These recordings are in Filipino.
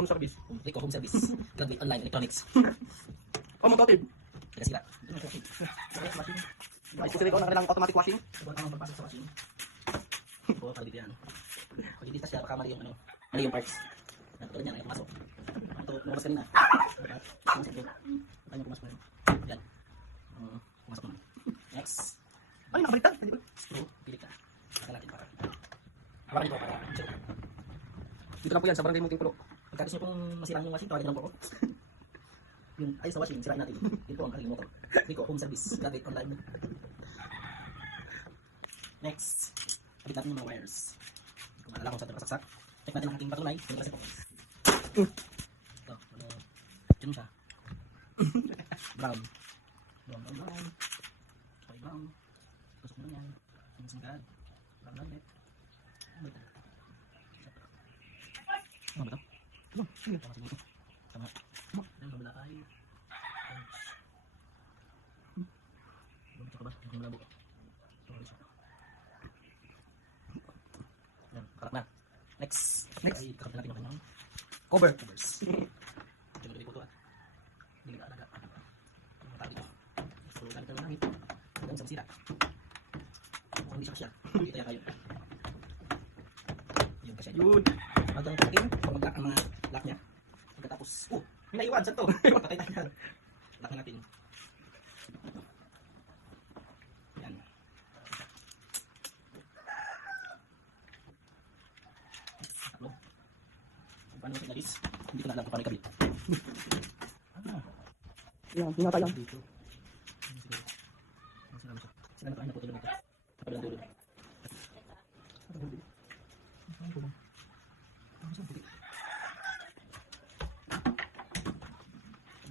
Home service. Rico Home Service. Graduate Online Electronics. Commutative. Tagasira. Ay, specific ko ng kanilang automatic washing. Huwag kang magpapasok sa washing. Oo, para dito yan. Pag hindi siya, baka mali yung ano, mali yung parts. Tulad yan, ayaw pumasok. Ito, lumabas kanina. Ayaw pumasok na yun. Yan. Pumasok naman. Next. Ay, nakabaliktad. Screw. Pilit ka. Saka natin para. Hawakan nito para check. Dito lang po yan, sa barangay Munting Pulo. Pagkakis nyo pong masiraan yung washing, tawagan lang po ako. Yung ayos sa washing, sirain natin. Ito po ang kaling motor. Rico Home Service. Graduate Online. Next. Kapit natin yung mga wires. Kung maalala kung saan ito nakasaksak. Check natin ang ating patunay. Kung kasi po. Ito. Diyan siya. Brown. Brown. Okay, brown. Tusok mo yan. Ang singkad. Brown lang ulit. Ano ba ito? Ano ba ito? Tama siguro. Tama. Ang babala ay bumito ka ba? Hindi malabo. Yan, karat na. Next. Ay, kakapin natin yung kanyang covers. Ito mo po ito ah. Hindi nag-aalaga. Ang matali ito. So, gamit na namin. Hanggang sa masira. Kung hindi siya kasya, hindi tayo kayo. Yung kasya yun. Yun. Hanggang pagkakin, pag mag-lock ang mga lock niya. Pagkatapos, may naiwan, saan to? Patay tayo yan. Lock natin. Yan. Tatlo. Kung paano natin nagis, hindi ko na alam kung paano ikabit. Yan, hinata yan. Dito. Sila na kain na putulong ito. Sa kabilang dulo.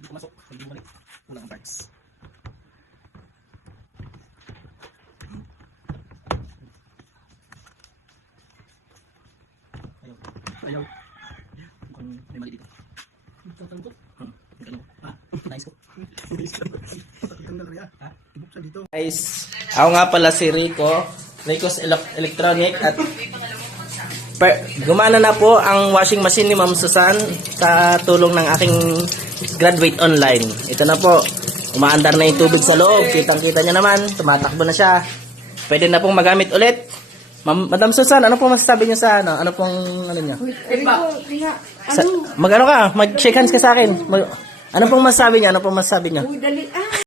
Hindi pumasok. Hindi bumalik. Kulang ang parts. Ayaw. Ayaw. Mukhang may mali dito. Tatanggap. Ganun. Nice ko. Tatanggal kaya. Ha? Ibuksan dito. Guys, ako nga pala si Rico, Rico's Electronic at gumana na po ang washing machine ni Ma'am Susan sa tulong ng aking graduate online. Ito na po, umaandar na yung tubig sa loob, kitang-kita niya naman, tumatakbo na siya. Pwede na pong magamit ulit. Madam Susan, ano pong masasabi niyo sa ano? Ano pong ano niyo? Magano ka? Mag-shake hands ka sa akin. Ano pong masasabi niyo? Ano pong masasabi niyo?